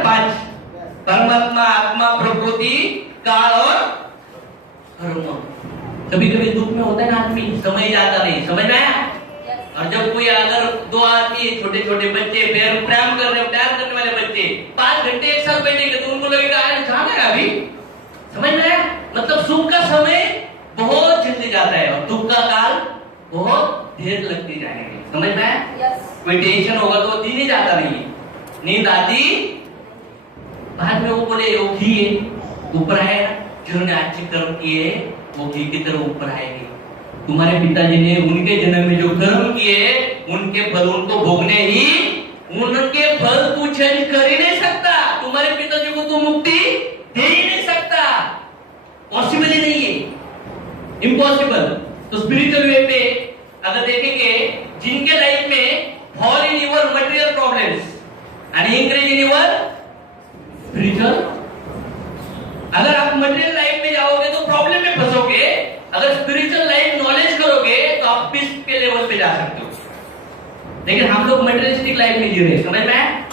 ना 5, परमात्मा, आत्मा, प्रकृति, काल और कर्म। कभी कभी दुख में होता है ना आदमी, समय जाता नहीं, समझ में आया? और जब कोई अगर 2 आदमी छोटे छोटे बच्चे प्यार करने वाले बच्चे 5 घंटे एक साथ बैठेंगे तो उनको लगेगा आज जाना है अभी, समझ में आया? मतलब सुख का समय बहुत जल्दी जाता है और दुख का काल बहुत देर लगती जाएगी, समझ में आया? कोई टेंशन होगा तो दिन ही जाता नहीं, नींद आती बाद में। वो बोले वो घी है ऊपर आए ना, जिन्होंने अच्छे कर्म किए वो घी की तरह ऊपर आएंगे। तुम्हारे पिताजी ने उनके जन्म में जो कर्म किए उनके फल उनको भोगने ही, उनके फल तू चेंज कर ही नहीं सकता। तुम्हारे पिताजी को तू मुक्ति दे ही नहीं सकता, पॉसिबल ही नहीं है, इम्पॉसिबल। तो स्पिरिचुअल वे पे अगर देखेंगे जिनके लाइफ में fall in your material problems and increase in your spiritual, अगर आप मटेरियल लाइफ में जाओगे तो प्रॉब्लम में फंसोगे, अगर स्पिरिचुअल लाइफ नॉलेज करोगे तो आप पीस के लेवल पे जा सकते हो। लेकिन हम लोग मटेरियलिस्टिक लाइफ में जी रहे हैं, समझ में?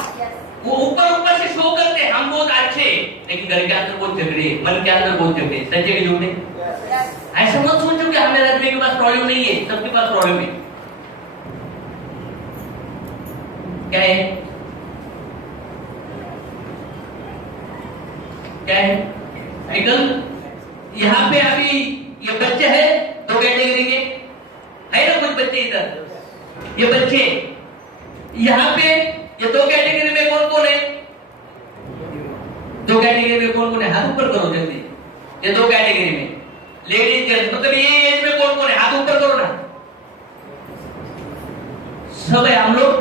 वो ऊपर से शो करते हैं हम बहुत अच्छे, लेकिन घर के अंदर बहुत झगड़े, मन के अंदर बहुत झगड़े, सच्चे के झूठे। ऐसा मत सोचो कि हमें आदमी के पास प्रॉब्लम नहीं है, सबके पास प्रॉब्लम है। क्या है? क्या है? साइकिल। यहाँ पे अभी ये बच्चे हैं 2 कैटेगरी के, है ना? कुछ बच्चे इधर, ये बच्चे यहाँ पे ये 2 कैटेगरी में कौन कौन है? 2 कैटेगरी में कौन कौन है? हाथ ऊपर करो जल्दी। ये 2 कैटेगरी में लेडीज जेंट्स, मतलब ये एज में कौन कौन है? हाथ ऊपर करो ना। सब है हम लोग।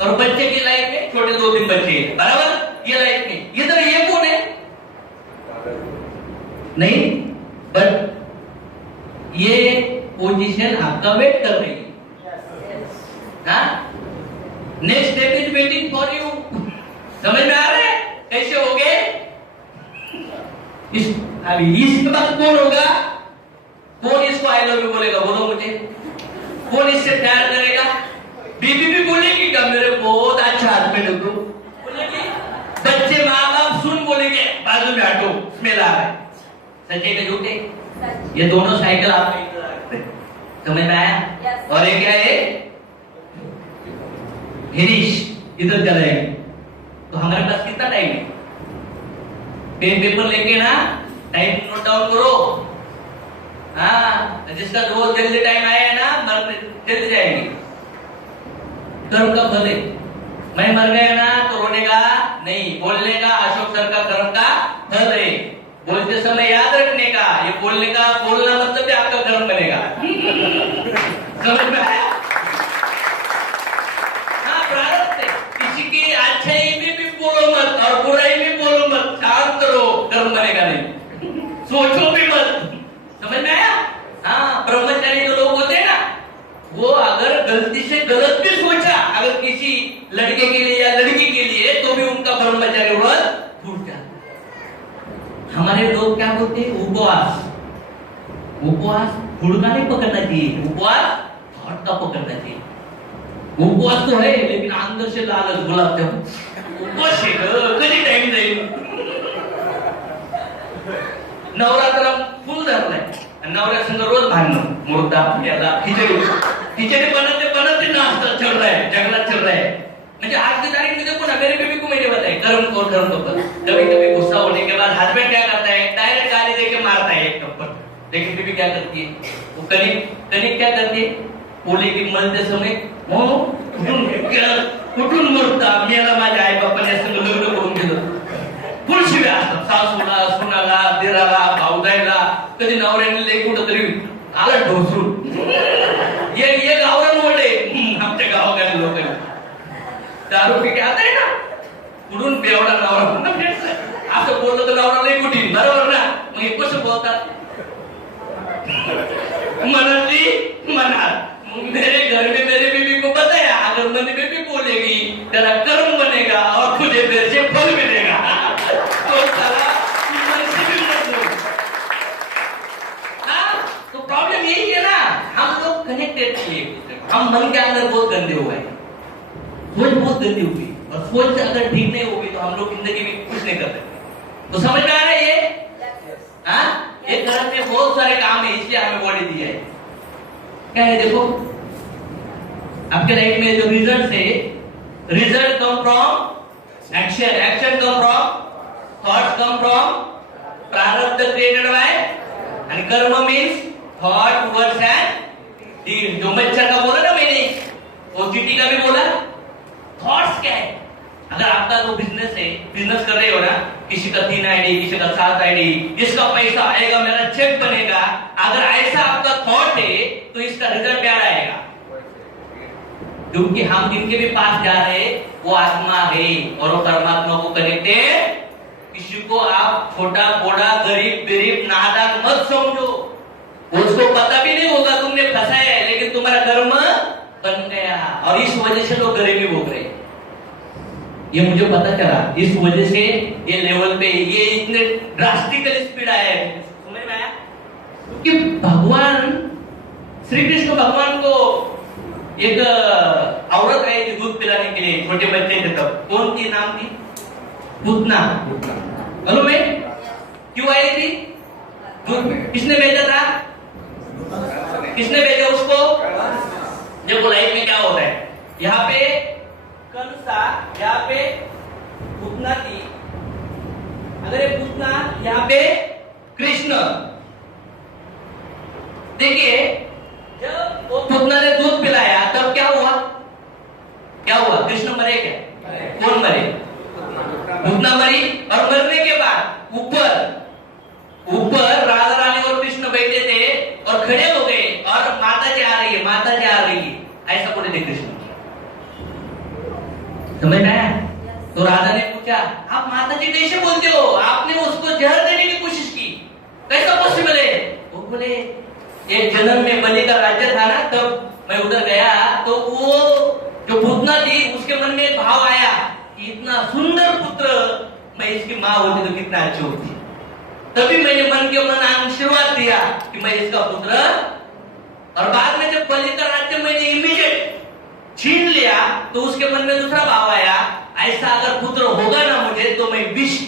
और बच्चे की लाइफ में छोटे 2-3 बच्चे हैं, बराबर? ये लाइफ में इधर ये कौन है? नहीं, बट ये पोजीशन आपका वेट कर रही है। Next step is waiting for you. समझ में आ रहा है कैसे हो गए? अभी इसके बाद कौन होगा? कौन इसको आई लव यू बोलेगा? बोलो मुझे, कौन इससे प्यार करेगा? बीबी भी बोलेगी क्या मेरे बहुत अच्छा हस्बैंड हो तुम? बोलेगी। बच्चे माँ बाप सुन बोलेंगे बाजू में हटो स्मेल आ रहा है, सच्चे के झूठे? ये दोनों साइकिल आप समझ में आया? और ये क्या है? हिरीश इधर चलेंगे तो हमारे पास कितना टाइम है? पेन पेपर लेके ना टाइम नोट डाउन करो। हाँ, जिसका रोज जल्दी टाइम आया है ना मरने जल्दी जाएंगे। कर्म का फल है, मैं मर गया ना तो रोने का नहीं, बोलने का अशोक सर का कर्म का फल है। बोलते समय याद रखने का, ये बोलने का बोलना मतलब आपका कर्म बनेगा। समझ में आया? हाँ, प्रारब्ध है। किसी की अच्छाई में भी बोलो मत और बुराई में बोलो मत, शांत रहो, कर्म बनेगा नहीं। सोचो भी मत, समझ में आया? हाँ, ब्रह्मचारी जो लोग होते हैं ना, वो अगर गलती से गलत भी सोचा अगर किसी लड़के के लिए या लड़की के लिए तो भी उनका ब्रह्मचारी व्रत छूट जाता। हमारे लोग क्या बोलते हैं? उपवास। उपवास फूल का नहीं पकड़ना चाहिए, उपवास हार्ट का पकड़ना चाहिए। उपवास तो है लेकिन अंदर से लालच, गुलाब जामुन उपवास है कधी टाइम जाईल। नवरात्र फुल धरलाय, नवरा संग रोज भांडण, मुर्दा याला खिचड़ी बनाते नाश्ता चल रहा है, झगड़ा चल रहा है। म्हणजे आज की तारीख में देखो ना, मेरे बेबी को मैंने बताया कर्म और कर्म पर कभी कभी गुस्सा होने के बाद हस्बैंड क्या करता है? डायरेक्ट गाली देके मारता है एक थप्पड़। लेकिन बीबी क्या करती है? वो कनिक क्या करती है? पोली की मरते समय कुठून मरता मेला माझ्या आई बापाने संग लग्न करून दिलं, फुल शिव्या असतात सासूला, सुनाला, दिराला, भाऊजाईला. कधी नवऱ्याने लई कुठं तरी आला ढोसून ये गावरान वडे आमच्या गावाकडे लोकांनी दारू पी के आता है ना, कुठून बेवडा नवरा असं बोललं तर नवरा लई कुठे, बरोबर ना? मग हे कसं बोलतात? मनातली मनात. मेरे घर में मेरे बीवी को पता है अगर मेरी बीवी बोलेगी तेरा कर्म बनेगा और तुझे मेरे से फल मिलेगा। तो साला मन से भी मत बोल। हाँ, तो प्रॉब्लम यही है ना, हम लोग कनेक्टेड थे, हम मन के अंदर बहुत गंदे हो गए, सोच बहुत गंदी होगी और सोच अगर ठीक नहीं होगी तो हम लोग जिंदगी में कुछ नहीं कर सकते। तो समझ में आ रहा है ये? हाँ, एक तरह से बहुत सारे काम है, इसलिए हमें बॉडी दी है। क्या है देखो, आपके लाइफ में जो रिजल्ट है, result come from action, action come from thoughts, come from prarabdha created by, and karma means thought words and deed. जो मच्छर का बोला ना मैंने, वो चींटी का भी बोला। थॉट्स क्या है? अगर आपका जो बिजनेस है, बिजनेस कर रहे हो ना, किसी का 3 आईडी, किसी का 7 आईडी, इसका पैसा आएगा, मेरा चेक बनेगा, अगर ऐसा आपका थॉट है तो इसका रिजल्ट क्या आएगा? क्योंकि हम जिनके भी पास जा रहे हैं वो आत्मा है और वो परमात्मा को कनेक्टेड। किसी को आप छोटा बोड़ा, गरीब गरीब नादान मत समझो, उसको पता भी नहीं होगा तुमने फंसाया है, लेकिन तुम्हारा कर्म बन गया और इस वजह से लोग गरीबी भोग रहे। ये मुझे पता चला, इस वजह से ये लेवल पे ये इतने ड्रास्टिकल स्पीड आया है। समझ में आया? क्योंकि भगवान श्री कृष्ण भगवान को एक औरत आई थी दूध पिलाने के लिए, छोटे बच्चे थे तब। कौन थी? नाम थी पूतना। मालूम है क्यों आई थी? दूध किसने भेजा था? किसने भेजा उसको? देखो लाइफ में क्या होता है, यहाँ पे कंसा, यहाँ पे पूतना थी। अगर ये पूतना, यहाँ पे कृष्ण। देखिए, जब वो पूतना ने दूध पिलाया तब क्या हुआ? क्या हुआ? कृष्ण मरे क्या? कौन मरे? पूतना मरी। और मरने के बाद ऊपर राधा रानी और कृष्ण बैठे थे और खड़े हो गए और माता जी आ रही है, माता जी आ रही है, ऐसा बोले थे कृष्ण। समझ में आया? तो राधा ने पूछा, आप माता जी कैसे बोलते हो? आपने उसको जहर देने की कोशिश की, कैसा पॉसिबल है? वो बोले, एक जन्म में बलि का राज्य था ना, तब मैं उधर गया तो वो जो पूतना थी उसके मन में एक भाव आया कि इतना सुंदर पुत्र, मैं इसकी माँ होती तो कितना अच्छी होती। तभी मैंने मन के मन आशीर्वाद दिया कि मैं इसका पुत्र। और बाद में जब बलि का राज्य मैंने इमीडिएट छीन लिया तो उसके मन में दूसरा भाव आया, ऐसा अगर पुत्र होगा ना मुझे तो मैं विष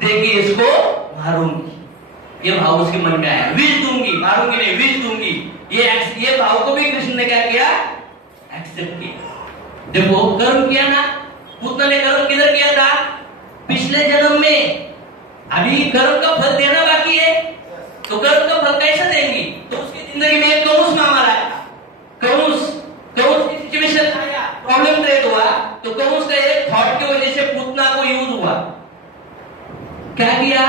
देके इसको मारूंगी। ये भाव उसके मन में आया, विष दूंगी, मारूंगी नहीं, विष दूंगी। ये भाव को भी कृष्ण ने क्या किया? एक्सेप्ट किया। देखो कर्म किया ना, पूतना ने कर्म किधर किया था? पिछले जन्म में। अभी कर्म का फल देना बाकी है, तो कर्म का फल कैसे देंगी? तो उसकी जिंदगी में एक कंस मामा आया, कंस की सिचुएशन आया, प्रॉब्लम क्रिएट हुआ, तो कंस का एक थॉट की वजह से पूतना को यूज हुआ। क्या किया?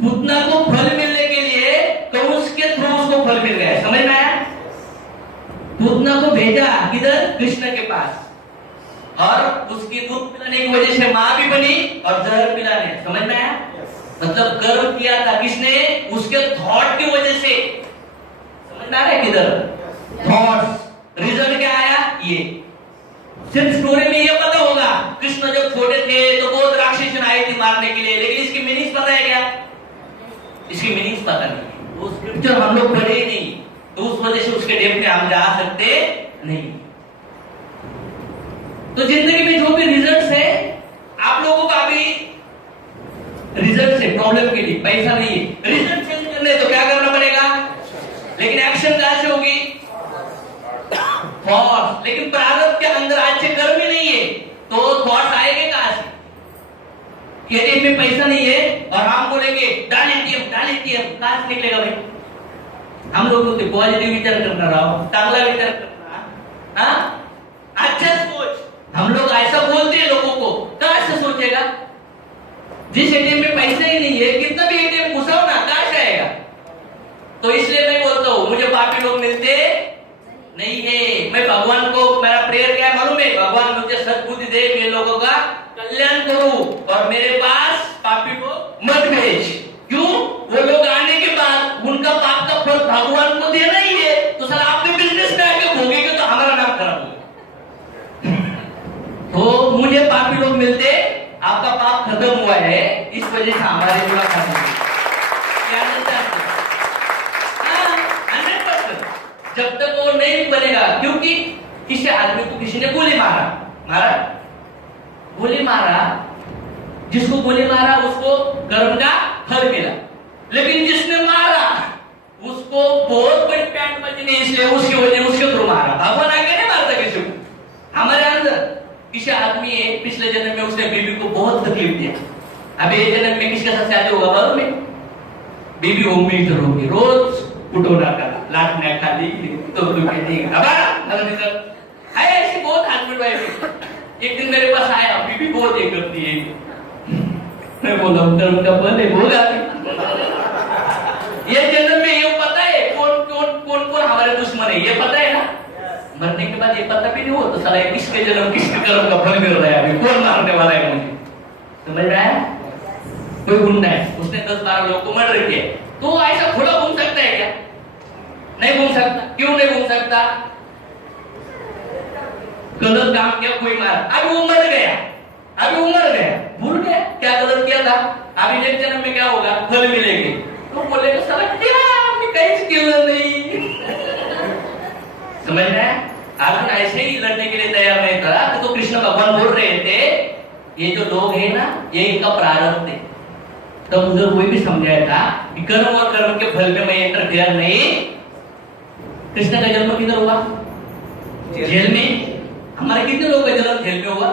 पूतना को फल मिलने के लिए कंस के थ्रू उसको फल मिल गया। समझ में आया? पूतना को भेजा किधर? कृष्ण के पास, और उसकी दूध पिलाने की वजह से मां भी बनी और जहर पिलाने। समझ में आया? मतलब कर्म किया था किसने? उसके थॉट की वजह से। समझ में आ रहा है? किधर थॉट्स, रिजल्ट क्या आया? ये सिर्फ स्टोरी में ये पता होगा, कृष्ण जब छोटे थे तो बहुत राक्षस आए थे मारने के लिए, लेकिन इसकी मीनिंग पता है क्या? इसकी मीनिंग पता नहीं, वो स्क्रिप्चर हम लोग पढ़े ही नहीं, तो उस वजह से उसके डेप में हम जा सकते नहीं। तो जिंदगी में जो भी रिजल्ट्स है, आप लोगों का भी रिजल्ट है, प्रॉब्लम के लिए पैसा नहीं है। रिजल्ट चेंज करने तो क्या करना पड़ेगा? लेकिन एक्शन कहां से होगी? थॉट्स। लेकिन प्रारब्ध के अंदर आज से कर्म ही नहीं है, तो थॉट्स आएंगे कहां से? एटीएम में पैसा नहीं है और हम बोलेंगे डाल एटीएम, कहां से निकलेगा भाई? हम लोगों को पॉजिटिव विचार करना रहो, चांगला विचार करना, हाँ अच्छा सोच। हम लोग ऐसा बोलते हैं लोगों को, कहां से सोचेगा? जिस एटीएम में पैसा ही नहीं है, कितना भी एटीएम घुसाओ ना, कहां से आएगा? तो इसलिए मैं बोलता हूं, मुझे पापी लोग मिलते नहीं है। मैं भगवान को, मेरा प्रेयर क्या है मालूम है? भगवान मुझे सद्बुद्धि दे, मेरे लोगों का कल्याण करो और मेरे पास पापी को मत भेज। क्यों? वो लोग आने के बाद उनका पाप का फल भगवान को देना ही है, तो सर आपने बिजनेस में आके भोगेंगे तो हमारा नाम खराब होगा। तो मुझे पापी लोग मिलते, आपका पाप खत्म हुआ है, इस वजह से हमारे मुलाकात हुई। जब तक वो नहीं बनेगा, क्योंकि किसी आदमी को किसी ने गोली मारा, जिसको गोली मारा उसको कर्म का फल मिला, लेकिन जिसने मारा उसको बहुत बड़ी पैंट बची नहीं, इसलिए उसकी वजह उसके थ्रू मारा। भगवान आगे नहीं मारता किसी को। हमारे अंदर किसी आदमी है, पिछले जन्म में उसने बीवी को बहुत तकलीफ दिया, अभी ये जन्म में किसके साथ शादी होगा मालूम है? बीवी होम मिनिस्टर होगी, रोज कुटोरा करा, लाटने खाली तो नहीं है। ऐसी बहुत हस्बैंड वाइफ। एक दिन मेरे पास आया, बीवी बहुत ये करती है, मैं बोला कर्म का फल है, होगा ये जन्म में। ये पता है कौन हमारे दुश्मन है, ये पता है ना। मरने के बाद ये पता भी नहीं हो तो साला किसके जन्म किसके कर्म का फल मिल रहा है, अभी कौन मारने वाला है मुझे, समझ रहा है? कोई गुंडा है, उसने 10-12 लोगों को मर्डर किया, तो ऐसा खुला घूम सकता है क्या? नहीं घूम सकता। क्यों नहीं घूम सकता? गलत काम किया, कोई मार, अभी वो मर गया, अभी वो मर गया, भूल गया क्या गलत किया था। अभी एक जन्म में क्या होगा? फल मिलेंगे। तो बोलेगा साला क्या आपने कहीं स्किल नहीं। समझ रहे हैं? अर्जुन ऐसे ही लड़ने के लिए तैयार नहीं था, तो कृष्ण भगवान बोल रहे थे ये जो लोग हैं ना, ये इनका प्रारब्ध है। तब उधर कोई भी समझाया था कि कर्म और कर्म के फल में मैं इंटरफेयर नहीं। कृष्ण का जन्म किधर हुआ? जेल में। हमारे कितने लोगों का जन्म जेल में हुआ?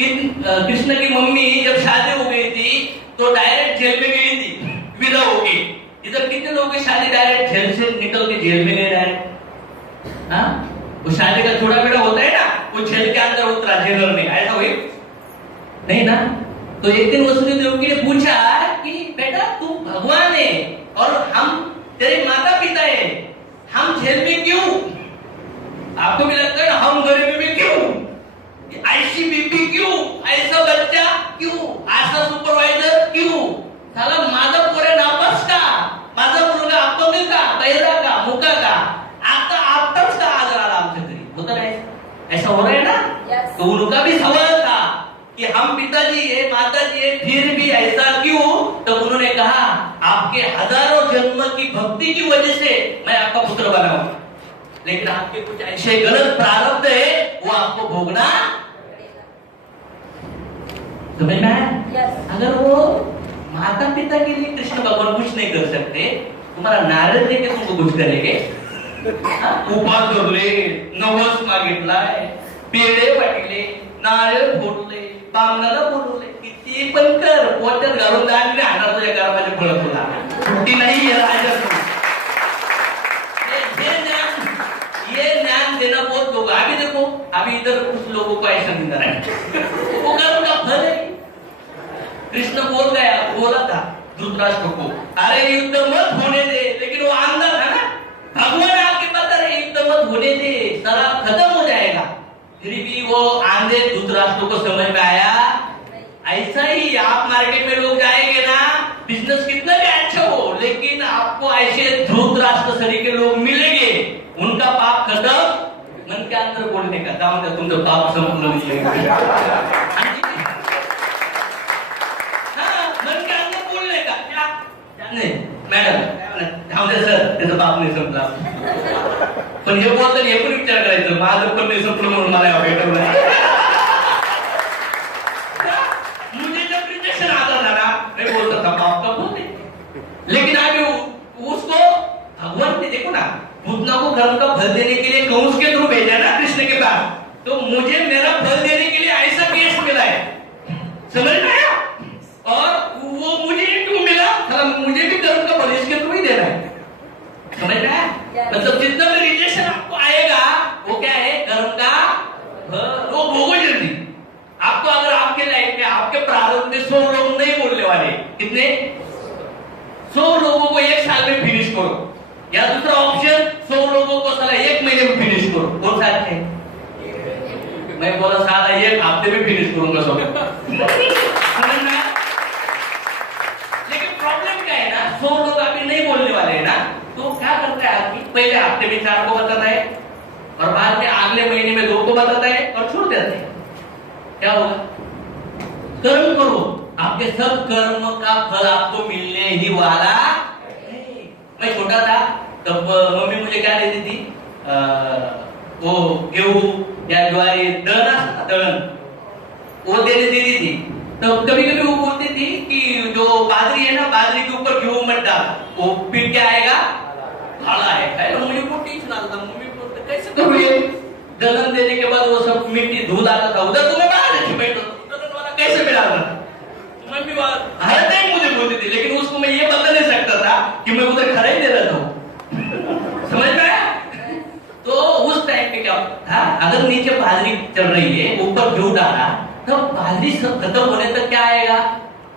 कृष्ण की मम्मी जब शादी हो गई थी तो डायरेक्ट जेल में गई थी, विदा हो गई। इधर कितने लोगों की शादी डायरेक्ट जेल से निकल के जेल में गए डायरेक्ट? वो शादी का छोटा बेटा होता है ना, वो जेल के अंदर उतरा जेलर में, ऐसा हुई नहीं ना। तो एक दिन वसुदेव ने पूछा कि बेटा तू भगवान है और हम तेरे माता पिता है, हम जेल में क्यों? आपको भी लगता है हम गरीबी में क्यों, ऐसी बीबी क्यों, ऐसा बच्चा क्यों, ऐसा सुपरवायझर क्यों? साला माझा पोरे नापास का, माझा मुलगा अपंग का, बहिरा का, मुका का, आता आपटाच का आजार आला आमच्या घरी, होता नाही? ऐसा हो रहा है ना? yes. तो उनका भी सवाल था कि हम पिताजी है, माताजी है, फिर भी ऐसा क्यों? तो उन्होंने कहा आपके हजारों जन्म की भक्ति की वजह से मैं आपका पुत्र बना हूं, लेकिन आपके कुछ ऐसे गलत प्रारब्ध है वो आपको भोगना। समझ में आया? yes. अगर वो माता पिता के लिए कृष्ण भगवान कुछ नहीं कर सकते, तुम्हारा नारद लेके तुमको कुछ करेंगे? उपास धरले, नवस मागितलाय, पेढे वाटिले, नारळ फोडले, बामणाला बोलवले, किती पण कर, पोटात घालून दांडले आणा तुझ्या कर्माचे फळ तुला, सुट्टी नाही है राजा तू। ये ज्ञान देना बहुत लोग, अभी देखो अभी इधर कुछ लोगों को ऐसा मिल रहा है, वो कर्म का फल है। कृष्ण बोला था धृतराष्ट्र को, अरे युद्ध मत होने दे, लेकिन वो आंधा था ना, भगवान आपके बता रहे युद्ध मत होने दे, सारा खत्म हो जाएगा। फिर भी वो आंधे धृतराष्ट्र को समझ में आया, ऐसा ही आप मार्केट में लोग जाएंगे ना, बिजनेस कितना भी अच्छा हो, लेकिन आपको ऐसे धृतराष्ट्र शरीर के लोग मिलेंगे, उनका पाप खत्म। मन के अंदर बोलने का काम है, तुम तो पाप संपूर्ण नहीं है। मन के अंदर बोलने का क्या जाने मॅडम थांबले सर, त्याचा पाप नाही संपला, पण हे बोलतात हे पण विचार करायचं, माझं पण नाही संपलं म्हणून मला भेटवलं नाही। मुझे जब रिजेक्शन आता था ना, मैं बोलता था पाप का बोलते, लेकिन अभी उसको भगवान ने देखो ना, पूतना को कर्म का फल देने के लिए कंस के थ्रू भेजा ना कृष्ण के पास, तो मुझे मेरा फल देने के लिए ऐसा केस मिला है, समझ में आया? और वो मुझे क्यों मिला? मुझे भी कर्म का फल इसके थ्रू ही देना है, समझ में आया? मतलब जितना भी रिजेक्शन आपको आएगा वो क्या है? कर्म का फल, वो भोगो जल्दी। आपको अगर आपके लाइफ में आपके प्रारंभ में 100 लोग नहीं बोलने वाले, कितने 100 लोगों को एक साल में फिनिश करो, या दूसरा ऑप्शन 100 लोगों को साला 1 महीने में फिनिश करो, कौन सा है? मैं बोला साला 1 हफ्ते में फिनिश करूंगा सब। लेकिन प्रॉब्लम क्या है ना, 100 लोग अभी नहीं बोलने वाले हैं ना, तो क्या करता है आदमी? पहले हफ्ते में 4 को बताता है और बाद में अगले महीने में 2 को बताता है और छोड़ देता है। क्या होगा? कर्म करो, आपके सब कर्म का फल आपको मिलने ही वाला। मैं छोटा था तब मम्मी मुझे क्या देती थी, वो गेहूं या ज्वारी दळण, वो देने देती थी। तो कभी कभी वो बोलती थी कि जो बाजरी है ना, बाजरी के ऊपर घी मत डाल, वो फिर क्या आएगा, काला है। मुझे को टेंशन आता, मम्मी बोलते कैसे करूँ ये, जलन देने के बाद वो सब मिट्टी धूल आता था उधर, तुम्हें बाहर रखी बैठो, जलन वाला कैसे मिलाना। मम्मी बात हर टाइम मुझे बोलती थी, लेकिन उसको मैं ये बता नहीं सकता था कि मैं उधर खड़ा ही दे रहा था। समझ में आया? तो उस टाइम पे क्या था, अगर नीचे बाजरी चल रही है, ऊपर घी डाला, तो बाजरी सब खत्म होने तक क्या आएगा,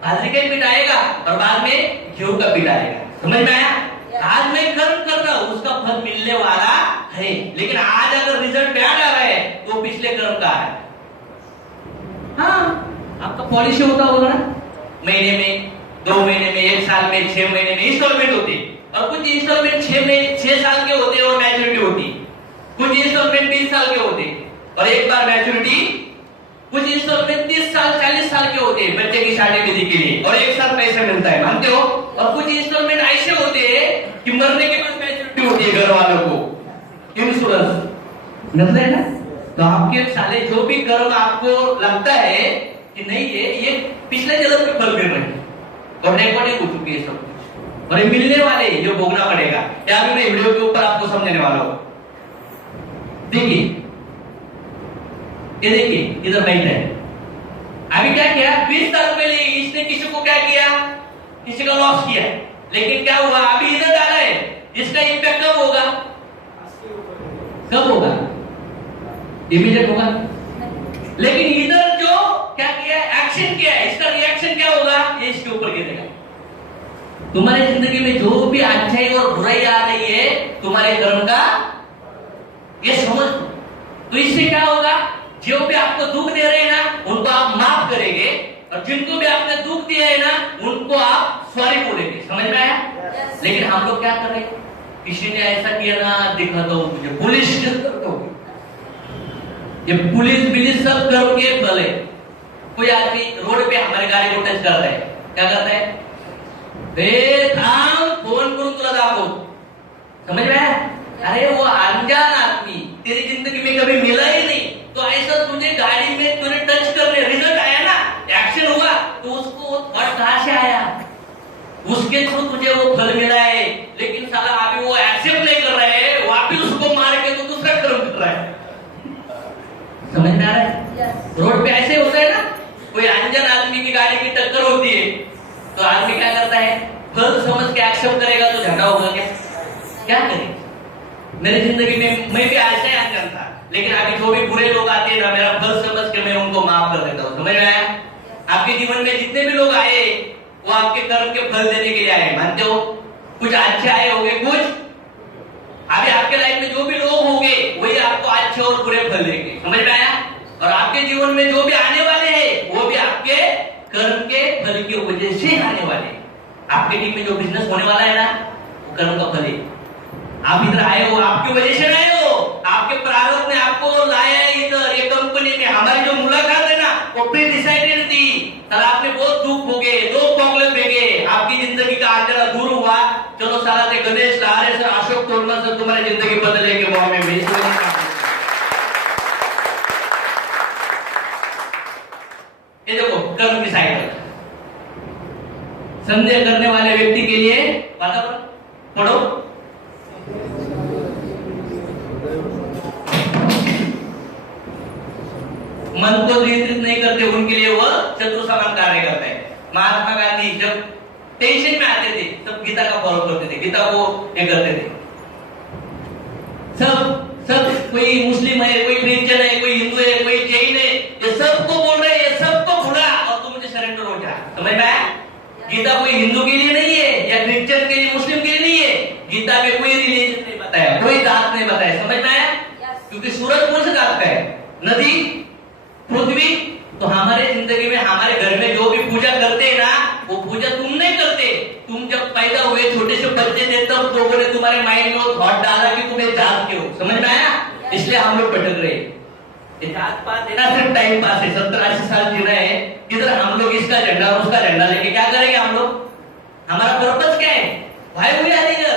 बाजरी का पीठ आएगा और बाद में घी का पीठ आएगा। समझ में आया? आज मैं कर्म कर रहा हूं, उसका फल मिलने वाला है, लेकिन आज अगर रिजल्ट बैड आ रहा है तो पिछले कर्म का है। हाँ, आपका पॉलिसी होता होगा ना, महीने में, 2 महीने में, 1 साल में, 6 महीने में इंस्टॉलमेंट होती, और कुछ इंस्टॉलमेंट 6 साल के होते और मैच्योरिटी होती, कुछ इंस्टॉलमेंट 20 साल के होते और एक बार मैच्योरिटी, कुछ इंस्टॉलमेंट 30 साल 40 साल के होते हैं बच्चे की शादी विधि के लिए, और एक साल पैसे मिलता है, मानते हो? और कुछ इंस्टॉलमेंट ऐसे होते हैं कि मरने के बाद मैच्योरिटी होती है घर वालों को, इंश्योरेंस मिलता है ना। तो आपके साले जो भी कर्म आपको लगता है कि नहीं ये पिछले जन्म के फल मिल रहे हैं और रिकॉर्डिंग हो चुकी है सब कुछ, और ये मिलने वाले जो भोगना पड़ेगा। क्या भी मैं वीडियो के ऊपर आपको समझाने वाला हूं। देखिए, ये देखिए इधर बैठा है, अभी क्या किया, 20 साल पहले इसने किसी को क्या किया, किसी का लॉस किया, लेकिन क्या हुआ, अभी इधर डाला है, इसका इंपैक्ट कब होगा, कब होगा, इमीडिएट होगा। लेकिन इधर जो क्या किया, एक्शन किया, इसका रिएक्शन क्या होगा, ये इसके ऊपर गिरेगा। तुम्हारी जिंदगी में जो भी अच्छाई और बुराई आ रही है, तुम्हारे कर्म का ये समझ। तो इससे क्या होगा, जो भी आपको दुख दे रहे हैं ना, उनको आप माफ करेंगे, और जिनको भी आपने दुख दिया है ना, उनको आप सॉरी बोलेंगे। समझ में आया? लेकिन हम लोग क्या कर रहे हैं, किसी ने ऐसा किया ना, दिखाता हूं मुझे, पुलिस करता हूं, ये पुलिस बिलिस सब कर्म के फल है। कोई आदमी रोड पे हमारे गाड़ी को टच कर रहा है, क्या करता है, थाम, फोन करूं तुला दाखव। समझ में आया? अरे वो अनजान आदमी तेरी जिंदगी में कभी मिला ही नहीं, तो ऐसा तुझे गाड़ी में तूने टच करने, रिजल्ट आया ना, एक्शन हुआ, तो उसको थॉट कहां से आया, उसके थ्रू तुझे वो फल मिला है। लेकिन साला अभी वो एक्सेप्ट नहीं कर रहा है, वापिस उसको मार के तो दूसरा कर्म कर रहा है। समझ में आ रहा है? रोड पे ऐसे होता है ना, कोई अनजान आदमी की गाड़ी की टक्कर होती है, तो आदमी क्या करता है, फल समझ के एक्सेप्ट करेगा तो झगड़ा होगा क्या करेगा। मेरी जिंदगी में मैं भी ऐसा ही अनजान था, लेकिन अभी जो भी बुरे लोग आते हैं ना, मेरा फल समझ के मैं उनको माफ कर देता हूँ। समझ में आया? आपके जीवन में जितने भी लोग आए, वो आपके कर्म के फल देने के लिए आए, मानते हो? कुछ अच्छे आए होंगे, कुछ अभी आपके लाइफ में जो भी लोग होंगे, वही आपको अच्छे और बुरे फल देंगे। समझ में आया? और आपके जीवन में जो भी आने वाले हैं, वो भी आपके कर्म के फल की वजह से आने वाले हैं। आपके टीम में जो बिजनेस होने वाला है ना, वो कर्म का फल है। आप इधर आए हो, आपकी वजह से आए हो, आपके प्रारब्ध ने आपको लाया है इधर, ये कंपनी में। हमारी जो मुलाकात है ना, वो प्री डिसाइडेड थी। कल आपने बहुत दुख भोगे, 2 प्रॉब्लम भेगे, आपकी जिंदगी का अंधेरा दूर हुआ। चलो साला से गणेश लहारे से, अशोक तोरमल से तुम्हारी जिंदगी बदलेंगे। वो हमें ये देखो कर्म की साइकिल। संदेह करने वाले व्यक्ति के लिए पढ़ो, मन को नियंत्रित नहीं करते, उनके लिए वह शत्रु समान कार्य करता है। महात्मा गांधी जब टेंशन में आते थे, सब गीता का फॉलो करते थे, गीता को ये करते थे। सब कोई मुस्लिम है, कोई क्रिश्चियन है, कोई हिंदू है, कोई जैन है, ये सबको बोल रहे हैं, ये सबको भुला और तू मुझे सरेंडर हो जा। समझ में आया? गीता कोई हिंदू के लिए नहीं है, या क्रिश्चियन के लिए, मुस्लिम के लिए नहीं है। गीता में कोई रिलीजन नहीं बताया, कोई जात नहीं बताया। समझ में आया? क्योंकि सूरज कौन से जात का है, नदी, पृथ्वी। तो हमारे जिंदगी में, हमारे घर में जो भी पूजा करते हैं ना, वो पूजा तुम नहीं करते। तुम जब पैदा हुए, छोटे से बच्चे थे, तब लोगों ने तुम्हारे माइंड में थॉट डाला कि तुम्हें जात के हो। समझ में आया? इसलिए हम लोग भटक रहे। जात पात है ना, सिर्फ टाइम पास है। 70-80 साल जी रहे हैं, किधर हम लोग इसका झंडा और उसका झंडा लेके क्या करेंगे हम लोग? हमारा पर्पस क्या है? भाई हुए इधर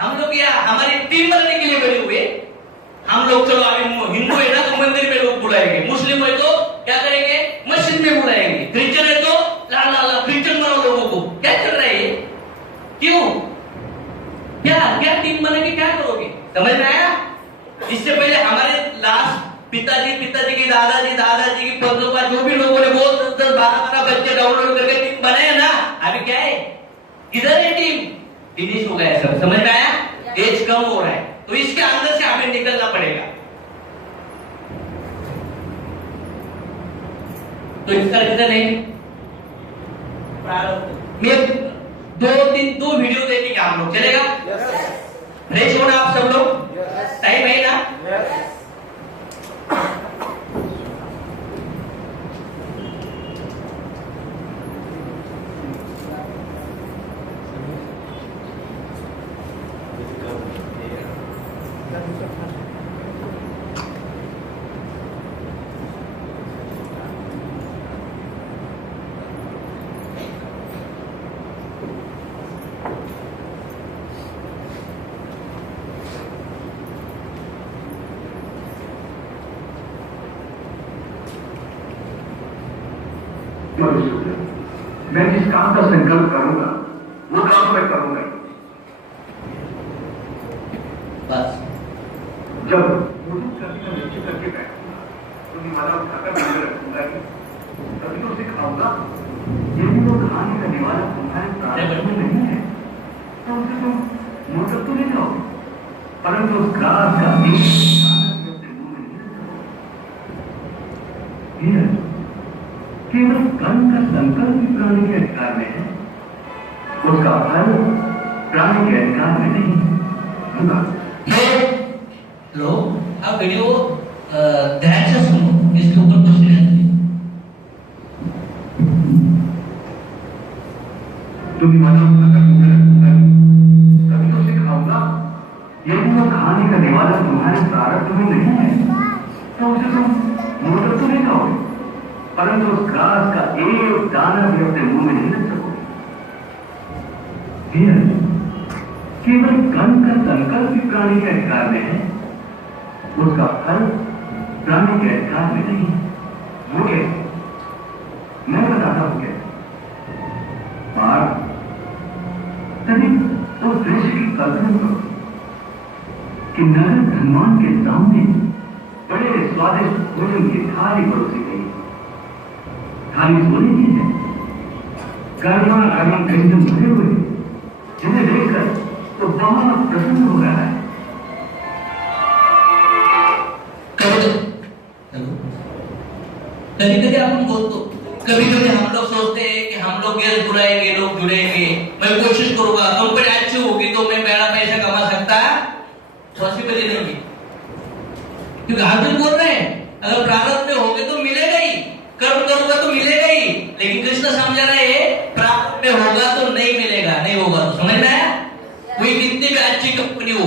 हम लोग, या हमारी टीम बनने के लिए बने हुए हम लोग। चलो अभी हिंदू है ना, तो मंदिर में लोग बुलाएंगे, मुस्लिम है तो क्या करेंगे, मस्जिद बंदों का जो भी लोगों ने वो 10-12 बच्चे डाउनलोड करके टीम बनाए ना, अभी क्या है, इधर है टीम फिनिश हो गया सब, समझ में आया? एज कम हो रहा है, तो इसके अंदर से हमें निकलना पड़ेगा। तो इसका रीजन है मैं 2 वीडियो देखेंगे आप लोग, चलेगा? फ्रेश हो ना आप सब लोग? टाइम है ना? मैं जिस काम का संकल्प करूंगा वो काम मैं करूंगा। बस जब वजूद करने का निश्चय करके बैठूंगा तो निवाला उठाकर मुझे रखूंगा ही, तभी तो सिखाऊंगा। यदि वो खाने का निवाला तुम्हारे प्रारंभ में नहीं है तो उसे तुम मोटक तो नहीं जाओगे, परंतु उस ग्रास का केवल कर्म का संकल्प ही प्राणी के अधिकार में है, उसका फल प्राणी के अधिकार में नहीं। लो आप वीडियो ध्यान से सुनो, इसके ऊपर कुछ नहीं। तुम मानो कभी तो सिखाऊंगा। यदि वो खाने का निवाला तुम्हारे प्रारब्ध में नहीं है तो उसे तुम मोटक तो नहीं खाओगे, परंतु उस घास का एक दाना भी अपने मुंह में नहीं रख सकोगे। केवल कर्म का संकल्प भी प्राणी के अधिकार में है, उसका फल प्राणी के अधिकार में नहीं। वो कैसे? मैं बताता हूं कैसे। तभी उस दृश्य की कल्पना करो कि नगर धनवान के सामने बड़े स्वादिष्ट भोजन की थाली परोसी गई। थाली सोने की है, गर्मा गर्म व्यंजन भरे हुए, जिन्हें देखकर तो बहुत प्रसन्न हो रहा है। कभी कभी अपन बोलते, कभी कभी हम लोग सोचते हैं कि हम लोग गैस बुलाएंगे, लोग जुड़ेंगे, मैं कोशिश करूंगा, कंपनी अच्छी होगी तो मैं बड़ा पैसा कमा सकता, पॉसिबल ही नहीं है। क्योंकि हाजिर बोल रहे हैं अगर प्रारब्ध में होगे तो मिलेगा ही, कर्म करूंगा तो मिलेगा ही, लेकिन कृष्ण समझा रहे हैं प्रारब्ध में होगा तो नहीं मिलेगा, नहीं होगा तो समझ में आया? कोई कितने भी अच्छी कंपनी हो,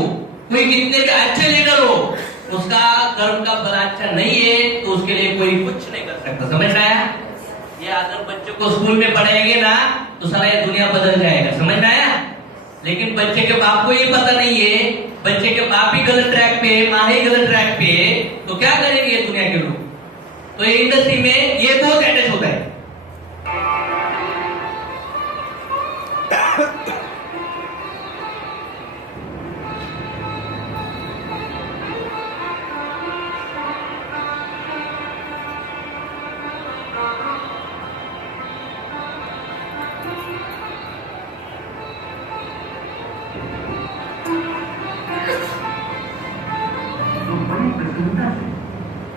कोई कितने भी अच्छे लीडर हो, उसका कर्म का फल अच्छा नहीं है तो उसके लिए कोई कुछ नहीं कर सकता, समझ में आया? ये अगर बच्चों को स्कूल में पढ़ाएंगे ना तो सारा ये दुनिया बदल जाएगा, समझ में आया? लेकिन बच्चे के बाप को ये पता नहीं है, बच्चे के बाप ही गलत ट्रैक पे है, माँ ही गलत ट्रैक पे है, तो क्या करेंगे ये दुनिया के लोग? तो ये इंडस्ट्री में ये बहुत अटैच होता है।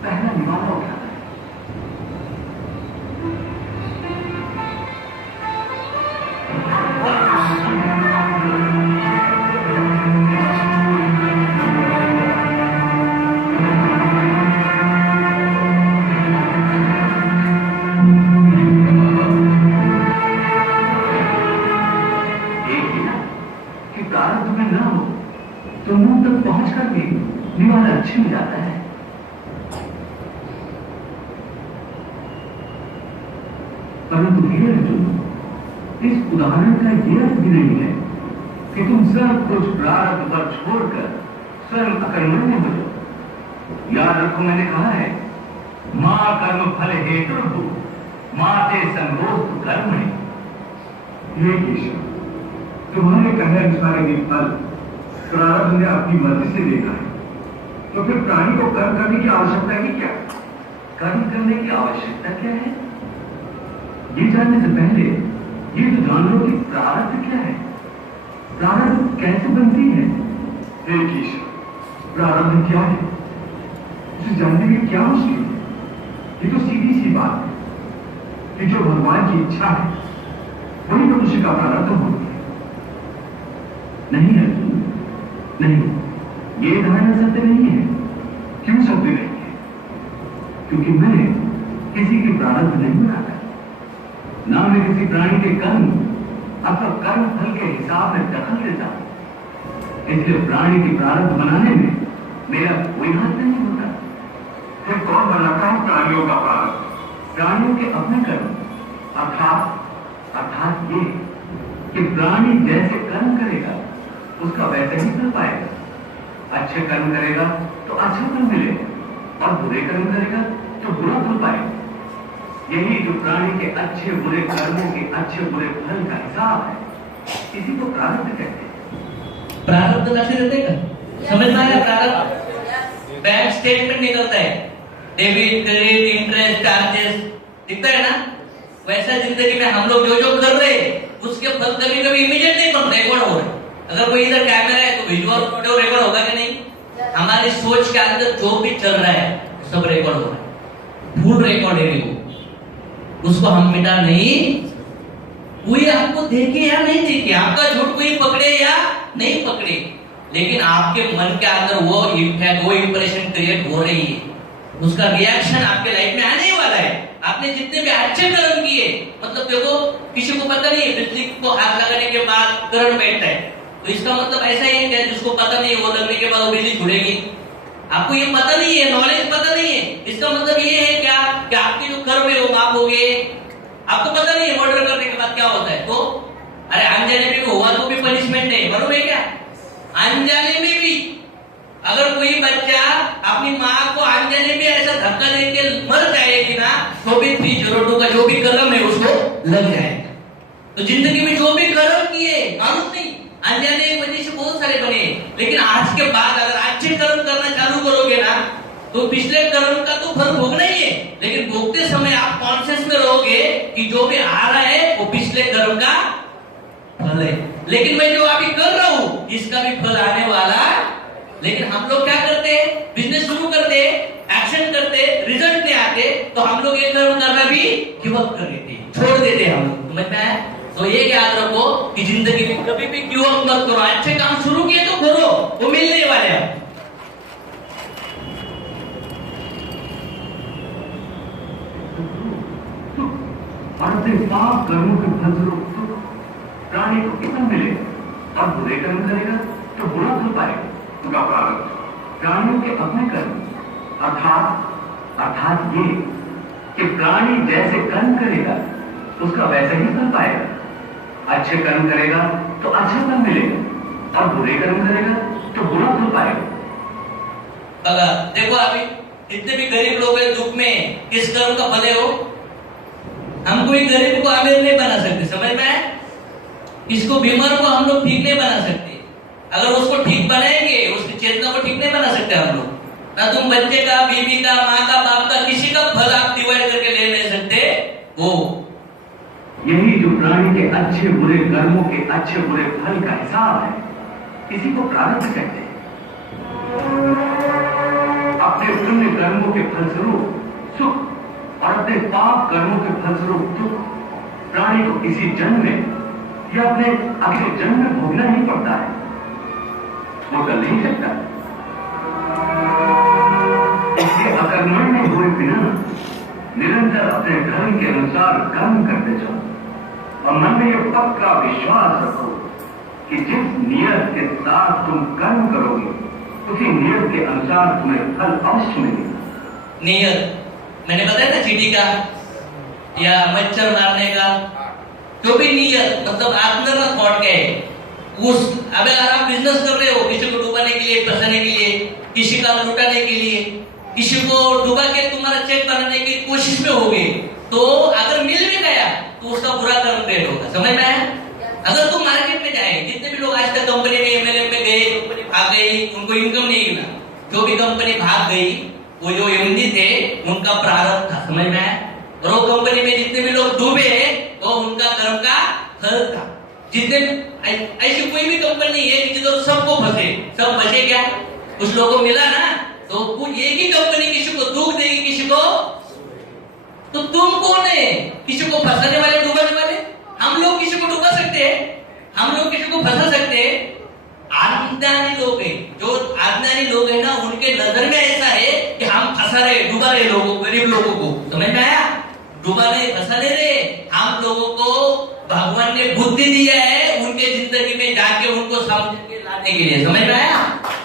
पहला निवाला उठाता है। एक ही ना कि प्रारब्ध में ना हो तो मुंह तक पहुंचकर भी निवाला अच्छी हो जाता है। परंतु हे अर्जुन, इस उदाहरण का यह अर्थ भी नहीं है कि तुम सब कुछ प्रारब्ध पर छोड़कर स्वयं अकर्मण्य हो जाओ। याद रखो मैंने कहा है, मां कर्म फल हेतु हो, माते संगोस्त कर्म है। ये ईश्वर तुम्हारे कहने अनुसार ये फल प्रारब्ध ने अपनी मर्जी से देखा है, तो फिर प्राणी को कर्म करने की आवश्यकता ही क्या? कर्म करने की आवश्यकता क्या है? ये जानने से पहले ये तो जान लो कि प्रारब्ध क्या है, प्रारब्ध कैसे बनती है। हे ईश्वर, प्रारब्ध क्या है? उसे जानने में क्या मुश्किल है? ये तो सीधी सी बात है कि जो भगवान की इच्छा है वही मनुष्य का प्रारब्ध होती है। नहीं अर्जुन, नहीं, ये धारणा सत्य नहीं है। क्यों सत्य नहीं है? क्योंकि मैं किसी की प्रारब्ध नहीं बनाता, ना मैं किसी प्राणी के कर्म अथवा कर्म फल के हिसाब में दखल देता हूं। इसलिए प्राणी की प्रारब्ध बनाने में मेरा कोई हाथ नहीं होता। फिर कौन बनाता है प्राणियों का प्रारब्ध? प्राणियों के अपने कर्म, अर्थात ये कि प्राणी जैसे कर्म करेगा उसका वैसे ही फल पाएगा। अच्छे कर्म करेगा तो अच्छा फल मिलेगा और बुरे कर्म करेगा तो बुरा फल पाएगा। यही जो प्राणी के अच्छे बुरे कर्मों के अच्छे बुरे फल का हिसाब है, इसी को प्रारब्ध कहते हैं। प्रारब्ध लक्ष्य रहते का समझ में आया? प्रारब्ध बैंक स्टेटमेंट निकलता है, डेबिट क्रेडिट इंटरेस्ट चार्जेस दिखता है ना। वैसा जिंदगी में हम लोग जो जो कर रहे हैं उसके फल कभी कभी इमीडिएट नहीं पर रिकॉर्ड हो रहे। अगर कोई इधर कैमरा है तो विजुअल वीडियो रिकॉर्ड होगा कि नहीं? हमारी सोच के अंदर जो भी चल रहा है सब रिकॉर्ड हो रहा है, फुल रिकॉर्ड है वो, उसको हम मिटा नहीं। कोई आपको देखे या नहीं देखे, आपका झूठ कोई पकड़े या नहीं पकड़े, लेकिन आपके मन के अंदर वो इम्पैक्ट, वो इंप्रेशन क्रिएट हो रही है, उसका रिएक्शन आपके लाइफ में आने वाला है। आपने जितने भी अच्छे कर्म किए, मतलब देखो किसी को पता नहीं है बिजली को हाथ लगाने के बाद करंट बैठता है, तो इसका मतलब ऐसा ही है जिसको पता नहीं है वो लगने के बाद वो बिजली छुड़ेगी। आपको ये पता नहीं है, नॉलेज पता नहीं है, इसका मतलब ये है क्या कि आपके जो कर्म है वो माफ हो गए। आपको पता नहीं है मर्डर करने के बाद क्या होता है, तो अरे अनजाने में भी हुआ तो भी पनिशमेंट है, बरोबर है क्या? अनजाने में भी अगर कोई बच्चा अपनी माँ को अनजाने में ऐसा धक्का देके मर जाएगी ना, तो भी 302 का जो भी कर्म है उसको लग जाएगा। तो जिंदगी में जो भी कर्म किए, मालूम नहीं अनजाने की वजह से बहुत सारे बने, लेकिन आज के बाद अगर अच्छे कर्म करना चालू करोगे ना तो पिछले कर्म का तो फल भोगना ही है, लेकिन भोगते समय आप कॉन्शियस में रहोगे कि जो भी आ रहा है वो पिछले कर्म का फल है, लेकिन मैं जो अभी कर रहा हूं इसका भी फल आने वाला। लेकिन हम लोग क्या करते हैं, बिजनेस शुरू करते, एक्शन करते, रिजल्ट नहीं आते, तो हम लोग ये कर्म करना भी गिव अप कर देते, छोड़ देते हम लोग। समझ में आया? तो ये याद रखो कि जिंदगी में कभी भी गिव अप मत करो। अच्छे काम शुरू किए तो करो, वो मिलने वाले हैं। पाप कर्मों के फलस्वरूप तो प्राणी को कितना मिले, और बुरे कर्म करेगा तो बुरा फल पाएगा। उनका प्रारब्ध प्राणियों के अपने कर्म, अर्थात ये कि प्राणी जैसे कर्म करेगा उसका वैसे ही फल पाएगा। अच्छे कर्म करेगा तो अच्छा फल मिलेगा, और बुरे कर्म करेगा तो बुरा फल पाएगा। देखो अभी जितने भी गरीब लोग हैं दुख में, किस कर्म का फल है वो? हम कोई गरीब को अमीर नहीं बना सकते, समझ में आए? इसको बीमार को हम लोग ठीक नहीं बना सकते। अगर उसको ठीक बनाएंगे, उसकी चेतना को ठीक नहीं बना सकते हम लोग। ना तुम बच्चे का, बीवी का, माँ का, बाप का, किसी का फल आप डिवाइड करके ले नहीं सकते। वो यही जो प्राणी के अच्छे बुरे कर्मों के अच्छे बुरे फल का हिसाब है, इसी को प्रारब्ध कहते हैं। अपने पुण्य कर्मों के फलस्वरूप सुख और अपने पाप कर्मों के फलस्वरूप दुख प्राणी को किसी जन्म में या अपने अगले जन्म में भोगना ही पड़ता है, वो कर नहीं सकता। इसके अकर्मण्य हुए बिना निरंतर अपने धर्म के अनुसार कर्म करते जाओ, और मन में यह पक्का विश्वास रखो कि जिस नियत के साथ तुम कर्म करोगे उसी नियत के अनुसार तुम्हें फल अवश्य मिलेगा। नियत मैंने बताया ना, चींटी का या मच्छर मारने का, जो भी नियत मतलब आपने ना थॉट क्या है उस। अगर आप बिजनेस कर रहे हो किसी को डुबाने के लिए, फंसाने के लिए, किसी का लुटाने के लिए, किसी को डुबा के तुम्हारा चेक बनाने की कोशिश में होगे, तो अगर मिल भी गया तो उसका बुरा कर्म क्रिएट होगा। समझ में आया? अगर तुम मार्केट में जाए, जितने भी लोग आज तक कंपनी में एमएलए में गए, कंपनी भाग गई, उनको इनकम नहीं मिला, जो भी कंपनी भाग गई वो जो एमडी थे उनका प्रारब्ध था, समझ में आया? और वो कंपनी में जितने भी लोग डूबे वो उनका कर्म का फल था। जितने ऐसी कोई भी कंपनी नहीं है कि जिधर सबको फंसे, सब बचे क्या? कुछ लोगों को मिला ना, तो एक ही कंपनी किसी को दुख देगी, किसी को, तो तुम कौन है किसी को फंसाने वाले, डुबाने वाले? हम लोग किसी को डुबा सकते हैं, हम लोग किसी को फंसा सकते हैं। आज्ञानी लोग हैं, जो आज्ञानी लोग हैं ना, उनके नजर में ऐसा है कि हम फंसा रहे, डुबा रहे लोगों, गरीब लोगों को, समझ में आया? डुबा नहीं, फंसा नहीं रहे। हम लोगों को भगवान ने बुद्धि दिया है उनके जिंदगी में जाके उनको समझ के लाने के लिए, समझ में आया?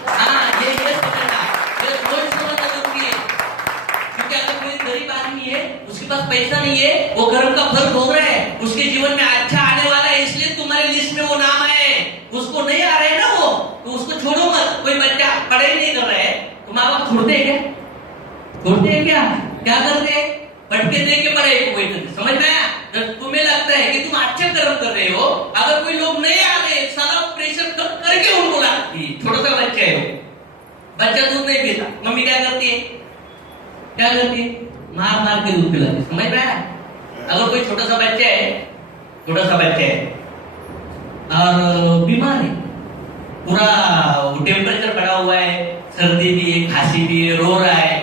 हाँ, ये समझना, ये सोच समझना जरूरी है। क्योंकि अगर कोई गरीब आदमी है, उसके पास पैसा नहीं है, वो कर्म का फल भोग रहा है, उसके जीवन में अच्छा आने वाला है, इसलिए तुम्हारे लिस्ट में वो नाम आए। उसको नहीं आ रहा है ना वो, तो उसको छोड़ो मत। कोई बच्चा पढ़ाई नहीं कर रहा है, तो माँ बाप छोड़ते हैं क्या? छोड़ते हैं क्या? क्या करते हैं? पढ़ के दे के पढ़ाई को वही करते, समझ में आया? तुम्हें लगता है कि तुम अच्छे कर्म कर रहे हो, अगर कोई लोग नहीं आ रहे, सारा प्रेशर करके उनको लाती। छोटा सा बच्चा है वो, बच्चा दूध नहीं पीता, मम्मी क्या करती है? क्या करती है? मार मार के दूध पिलाती, समझ में आया? अगर कोई छोटा सा बच्चा है, छोटा सा बच्चा है और बीमार है, पूरा टेम्परेचर बढ़ा हुआ है, सर्दी भी है, खांसी भी है, रो रहा है,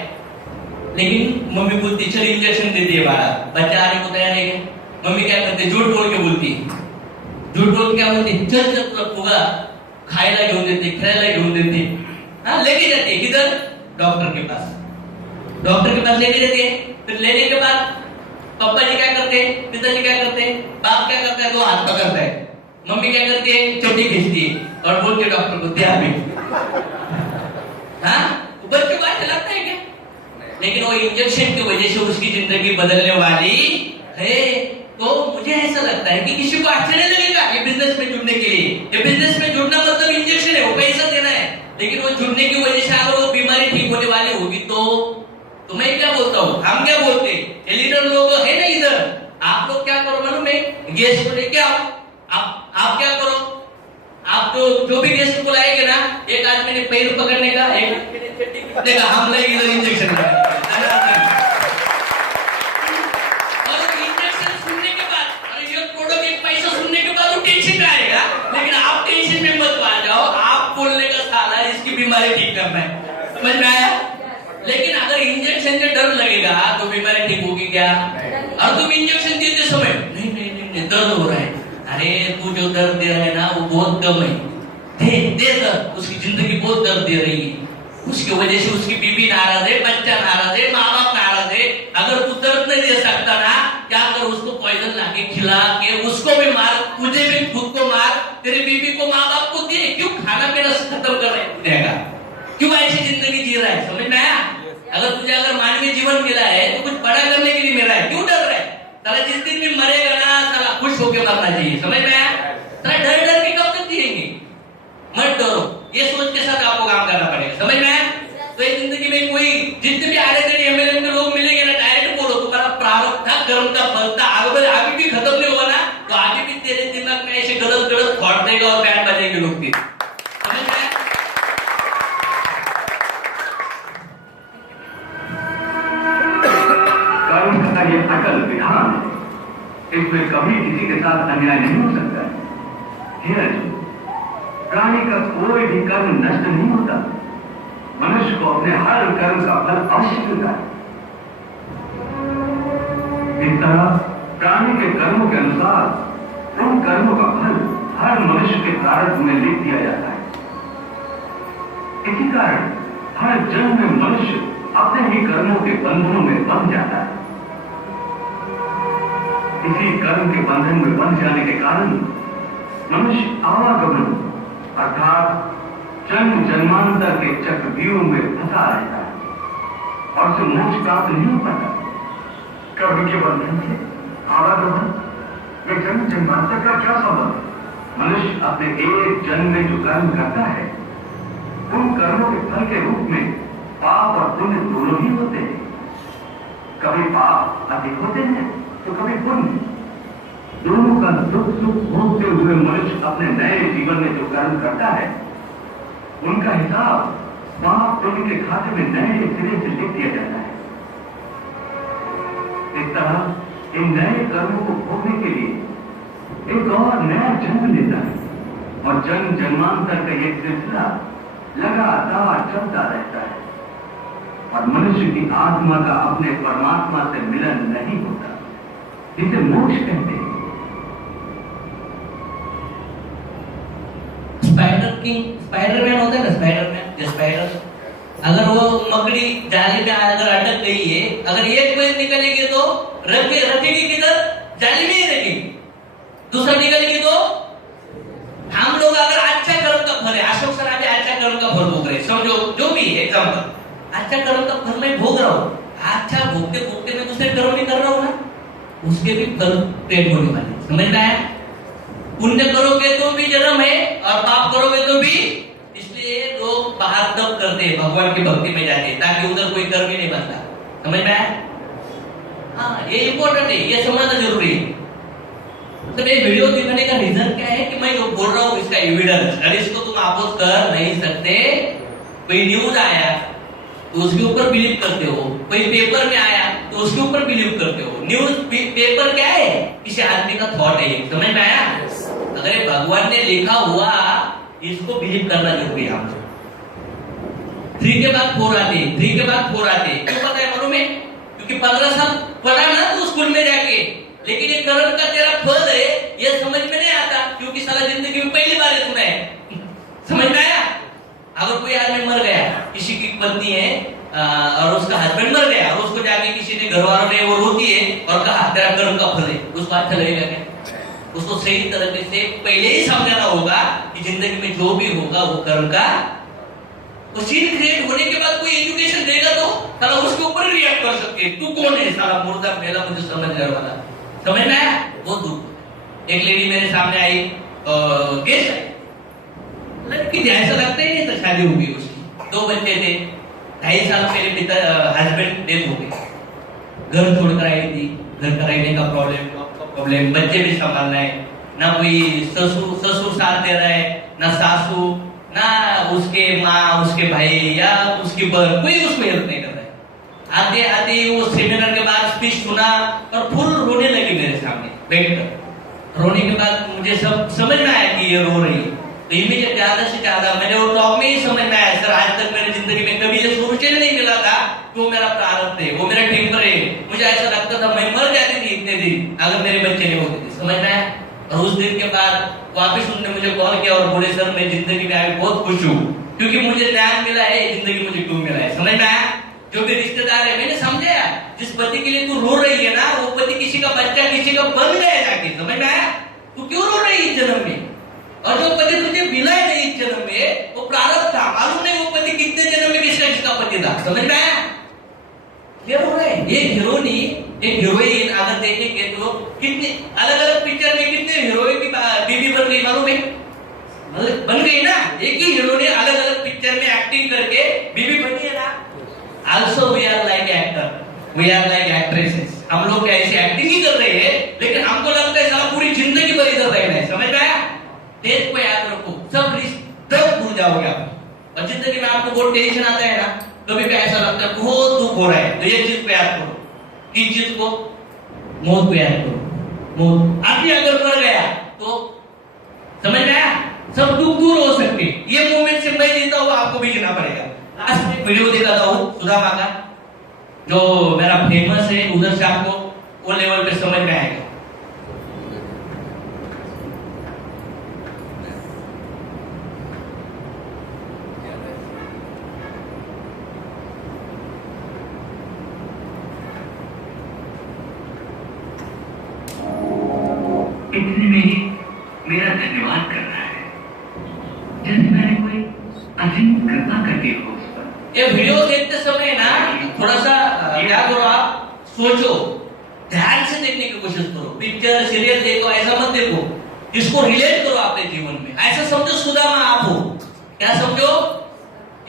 लेकिन मम्मी बोलती चल इंजेक्शन दे दिए, बाहर बच्चा आने को तैयार है। मम्मी क्या करती है? झूठ बोल के बोलती है, झूठ बोल के क्या बोलती है? चल चल पूरा होगा, खाएला घेऊन देते, खेळायला घेऊन देते, हाँ लेके जाती है। किधर? डॉक्टर के पास, डॉक्टर के पास लेके जाती है। फिर लेने के बाद पापा जी क्या करते हैं, पिताजी क्या करते हैं, बाप क्या करता है? तो हाथ पकड़ता है, मम्मी क्या करती है? चड्डी खींचती है और बोलती है डॉक्टर को दिया भी। हाँ, बच्चे को अच्छा लगता है क्या? लेकिन वो इंजेक्शन की वजह से उसकी जिंदगी बदलने वाली है। तो मुझे ऐसा लगता है कि किसी को अच्छा नहीं लगेगा ये बिजनेस में जुड़ने के लिए। ये बिजनेस में जुड़ना मतलब इंजेक्शन है, वो पैसा देना है, लेकिन वो जुड़ने की वजह से अगर वो बीमारी ठीक होने वाली होगी तो मैं क्या बोलता हूँ, हम क्या बोलते हैं, ये लीडर लोग है ना इधर, आप लोग क्या करो मालूम है? गेस्ट को लेके आओ, आप क्या करो, आप जो भी गेस्ट को लाएंगे ना, एक आदमी ने पैर पकड़ने का, एक आदमी ने चड्डी पकड़ने का, हम लोग इधर इंजेक्शन और इंजेक्शन सुनने के बाद, अरे ये प्रोडक्ट एक पैसा सुनने के बाद वो टेंशन आएगा, लेकिन आप टेंशन में मत आ जाओ, आप बोलने का साला है इसकी बीमारी ठीक करना है, समझ में आया? लेकिन अगर इंजेक्शन से डर लगेगा तो बीमारी ठीक होगी क्या? और तुम इंजेक्शन देते समय नहीं नहीं नहीं, नहीं दर्द हो रहा है, अरे तू जो दर्द दे रहा है ना वो बहुत कम है, दे दर्द, उसकी जिंदगी बहुत दर्द दे रही है, उसकी वजह से उसकी बीवी नाराज है, बच्चा नाराज है, माँ बाप नाराज है। अगर तू दर्द नहीं दे सकता ना, क्या कर, उसको पॉइजन लाके खिला के उसको भी मार, तुझे भी खुद को मार, तेरी बीवी को, माँ बाप को दे। क्यों खाना पीना खत्म कर रहे हैं? क्यों ऐसी जिंदगी जी रहा है? समझ में आया? अगर तुझे अगर मानवीय जीवन मिला है तो कुछ बड़ा करने के लिए मिला है, क्यों डर रहा है? साला जिस दिन भी मरेगा ना, साला खुश होकर मरना चाहिए, समझ में आया? साला डर डर के कब तक जिएंगे? मत डरो, ये सोच के साथ आपको काम करना पड़ेगा, समझ में आया? तो इस जिंदगी में कोई जितने भी आड़े तेरे एमएलए के लोग मिलेंगे ना, डायरेक्ट बोलो तुम्हारा प्रारब्ध था, कर्म का फल था, अगर अभी भी खत्म नहीं हुआ ना, तो आगे भी तेरे दिमाग में ऐसे गलत गलत थॉट देगा और बैंड बजेंगे लोग भी, समझ में आया? कर्म का ये अटल विधान है, इसमें कभी किसी के साथ अन्याय नहीं हो सकता है। हे अर्जुन, प्राणी का कोई भी कर्म नष्ट नहीं होता, मनुष्य को अपने हर कर्म का फल अवश्य मिलता है। इस तरह प्राणी के कर्मों के अनुसार उन कर्मों का फल हर मनुष्य के प्रारब्ध में लिख दिया जाता है। इसी कारण हर जन्म में मनुष्य अपने ही कर्मों के बंधनों में बंध जाता है। इसी कर्म के बंधन में बंध जाने के कारण मनुष्य आवागमन अर्थात जन्म जन्मांतर के चक्रव्यूह में फंसा रहता है और उसे मोक्ष प्राप्त नहीं हो पाता। कर्म के बंधन से आवागमन में जन्म जन्मांतर का क्या संबंध? मनुष्य अपने एक जन्म में जो कर्म करता है, उन कर्मों के फल के रूप में पाप और पुण्य दोनों ही होते हैं। कभी पाप अधिक होते हैं तो कभी पुण्य। दोनों का दुख सुख भोगते हुए मनुष्य अपने नए जीवन में जो कर्म करता है, उनका हिसाब पाप उनके खाते में नए सिरे से लिख दिया जाता है। इस तरह इन नए कर्मों को भोगने के लिए एक और नया जन्म लेता है और जन्म जन्मांतर का ये सिलसिला लगातार चलता रहता है और मनुष्य की आत्मा का अपने परमात्मा से मिलन नहीं होता, जिसे मोक्ष कहते हैं। स्पाइडरमैन होता है ना, स्पाइडर अगर वो मकड़ी जाली में अगर अटक गई है, अगर एक पैर निकलेगी तो रखेगी किधर, जाली में ही रखेगी, दूसरा निकलेगी तो हम लोग अगर अच्छा कर्म का फल है, अशोक सर अभी अच्छा कर्म का फल भोग रहे, समझो जो भी एग्जाम्पल, अच्छा कर्म का फल मैं भोग रहा हूँ, अच्छा भोगते भोगते मैं दूसरे कर्म भी कर रहा हूँ ना, उसके भी फल पेट होने वाले, समझ में आया? पुण्य करोगे तो भी जन्म है और पाप करोगे तो भी, इसलिए लोग बाहर तब करते हैं, भगवान की भक्ति में जाते हैं ताकि उधर कोई कर्म ही नहीं बनता, समझ में आया? हाँ, ये इम्पोर्टेंट है, ये समझना जरूरी है। तो ये वीडियो दिखाने का रीजन क्या है कि मैं जो बोल रहा हूँ इसका एविडेंस, अगर इसको तुम अपोज कर नहीं सकते, कोई न्यूज आया तो उसके ऊपर बिलीव करते हो, कोई पेपर में आया तो उसके ऊपर बिलीव करते हो। न्यूज पेपर क्या है, किसी आदमी का थॉट है, समझ में आया? अगर ये भगवान ने लिखा हुआ, इसको बिलीव करना जरूरी है। हम 3 के बाद 4 आते, 3 के बाद 4 आते, क्यों पता है मालूम है? क्योंकि 15 साल पढ़ा ना तो स्कूल में जाके, लेकिन ये कर्म का तेरा फल है ये समझ में नहीं आता, क्योंकि साला जिंदगी में पहली बार सुना है। समझ में आया? अगर कोई आदमी मर गया, किसी की पत्नी है और उसका हस्बैंड मर गया और उसको जाके किसी ने घर वालों ने वो रोती है और कहा तेरा कर्म का फल है, उसको अच्छा लगेगा क्या? उसको सही तरीके से पहले ही समझाना होगा कि जिंदगी में जो भी होगा वो कर्म का, तो सीन क्रिएट होने के बाद कोई एजुकेशन देगा तो साला उसके ऊपर रिएक्ट कर सकते हैं, तू कौन है साला मुर्दा पहला मुझे समझने वाला, समझ में आया? वो दुख। एक लेडी मेरे सामने आई, केस आई, लड़की ऐसा लगता ही नहीं था, शादी हो गई उसकी, 2 बच्चे थे, 2.5 साल पहले पिता हस्बैंड डेथ हो गई, घर छोड़कर आई थी, घर का रहने का प्रॉब्लम, बच्चे भी संभालना है, ना कोई ससुर साथ दे रहा है, ना सासू, ना उसके माँ, उसके भाई या उसकी बहन, कोई उसको हेल्प नहीं कर रहा है। आते आते वो सेमिनार के बाद स्पीच सुना और फुल रोने लगी मेरे सामने बैठकर। रोने के बाद मुझे सब समझ में आया कि ये रो रही है, तो इमीडिएट ज्यादा से ज्यादा मैंने वो टॉक में ही समझ में आया, सर आज तक मेरी जिंदगी में कभी ये सोल्यूशन नहीं मिला था, वो मेरा प्रारब्ध है, वो मेरा टेम्पर है, मुझे ऐसा लगता था मैं मर जाती थी इतने दिन अगर मेरे बच्चे नहीं होते थे, समझ में आया? और उस दिन के बाद वापिस उन्होंने मुझे कॉल किया और बोले सर मैं जिंदगी में आज बहुत खुश हूँ, क्योंकि मुझे न्याय मिला है, जिंदगी मुझे क्यों मिला है, समझ में आया? जो भी रिश्तेदार है, मैंने समझाया जिस पति के लिए तू रो रही है ना, वो पति किसी का बच्चा किसी का बन गया जाके, समझ में आया? तू क्यों रो रही है इस जन्म में, और जो पति तुझे मिला है नहीं इस जन्म में वो प्रारब्ध था, मालूम नहीं वो पति कितने जन्म में किसका पति था, समझ में आया? क्लियर हो रहा है? एक हीरोनी, एक हीरोइन अगर देखेंगे तो कितने अलग अलग पिक्चर में कितने हीरोइन की बीवी बन गई मालूम है? बन गई ना, एक ही हीरो ने अलग अलग पिक्चर में एक्टिंग करके बीवी बनी है ना। Also we are like actor, we are like actresses, हम लोग ऐसे एक्टिंग ही कर रहे हैं, लेकिन हमको लगता है साला पूरी जिंदगी भर इधर रहना है, समझ में आया? डेथ को याद रखो, सब रिश्ते भूल जाओगे आप, और जिंदगी में आपको बहुत टेंशन आता है ना, कभी भी ऐसा लगता है बहुत दुख हो रहा है, तो ये चीज को याद करो, किस चीज को? मौत को याद करो। मौत आदमी अगर मर गया तो समझ में आया, सब दुख दूर हो सकते, ये मोमेंट से मैं जीता हुआ आपको भी जीना पड़ेगा। आज एक वीडियो दिखाता हूँ सुदामा का, जो मेरा फेमस है, उधर से आपको वो लेवल पे समझ में आएगा। इतने में ही मेरा धन्यवाद कर रहा है, जैसे मैंने कोई अजीम कृपा करके हो उस पर। ये वीडियो देखते समय ना थोड़ा सा क्या करो, आप सोचो, ध्यान से देखने की कोशिश करो, पिक्चर सीरियल देखो ऐसा मत देखो, इसको रिलेट करो अपने जीवन में। ऐसा समझो सुदामा आप हो, क्या समझो?